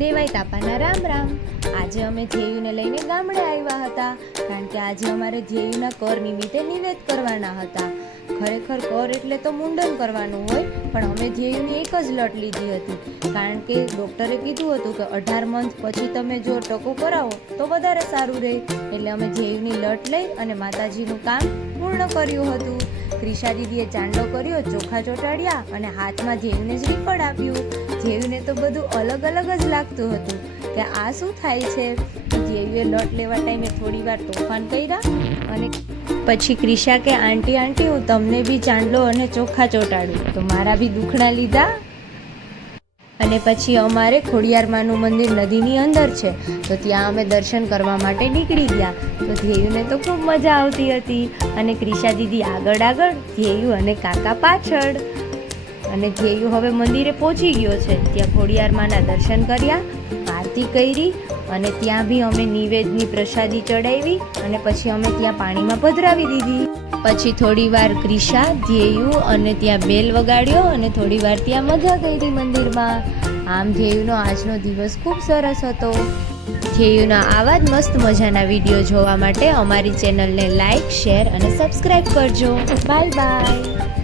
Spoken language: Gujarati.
દેવાય તાપાના રામ રામ. આજે અમે ધ્યેયુને લઈને ગામડે આવ્યા હતા, કારણ કે આજે અમારે ધ્યેયુના કર નિમિત્તે નિવેદ કરવાના હતા. ખરેખર કર એટલે તો મુંડન કરવાનું હોય, પણ અમે ધ્યેયુની એક જ લટ લીધી હતી, કારણ કે ડૉક્ટરે કીધું હતું કે 18 મંથ પછી તમે જો ટકો કરાવો તો વધારે સારું રહે. એટલે અમે ધ્યેયુની લટ લઈ અને માતાજીનું કામ પૂર્ણ કર્યું હતું. ક્રિશા દીદીએ ચાંદલો કર્યો, ચોખા ચોંટાડ્યા અને હાથમાં ધ્યેયુને શ્રીફળ આપ્યું. ધ્યેયુને તો બધું અલગ અલગ જ લાગતું હતું કે આ શું થાય છે. ધ્યેયુએ લટ લેવા ટાઈમે થોડી વાર તોફાન કર્યા અને પછી ક્રિશા કે આંટી આંટી હું તમને બી ચાંદલો અને ચોખા ચોંટાડું, તો મારા બી દુખણા લીધા. અને પછી અમારે ખોડિયારમાંનું મંદિર નદીની અંદર છે, તો ત્યાં અમે દર્શન કરવા માટે નીકળી ગયા. તો ધ્યેયુને તો ખૂબ મજા આવતી હતી, અને ક્રિશા દીદી આગળ આગળ, ધ્યેયુ અને કાકા પાછળ. અને ધ્યેયુ હવે મંદિરે પહોંચી ગયો છે. ત્યાં ખોડિયારમાંના દર્શન કર્યા, આરતી કરી, અને ત્યાં બી અમે નિવેદની પ્રસાદી ચડાવી અને પછી અમે ત્યાં પાણીમાં પધરાવી દીધી. પછી થોડી વાર ક્રિશા, ધ્યેયુ અને ત્યાં બેલ વગાડ્યો અને થોડી વાર ત્યાં મજા કરી મંદિરમાં. આમ ધ્યેયુનો આજનો દિવસ ખૂબ સરસ હતો. ધ્યેયુના આવા જ મસ્ત મજાના વિડીયો જોવા માટે અમારી ચેનલને લાઈક, શેર અને સબસ્ક્રાઈબ કરજો. Bye bye.